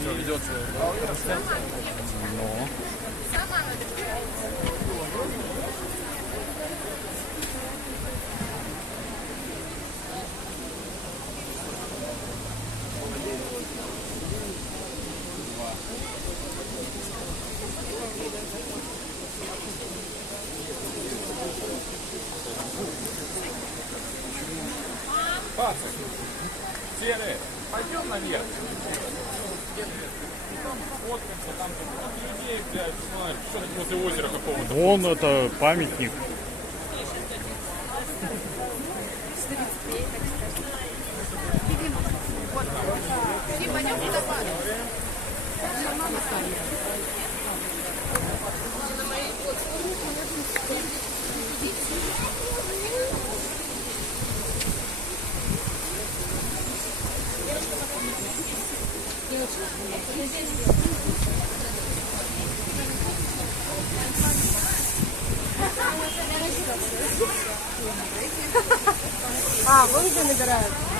Все, ведется. Ну. Пацан, серый, пойдем наверх. Там фоткаться, там людей, блядь, смотри, что-то возле озера какого-то. Вон это памятник. А, вон где набирают.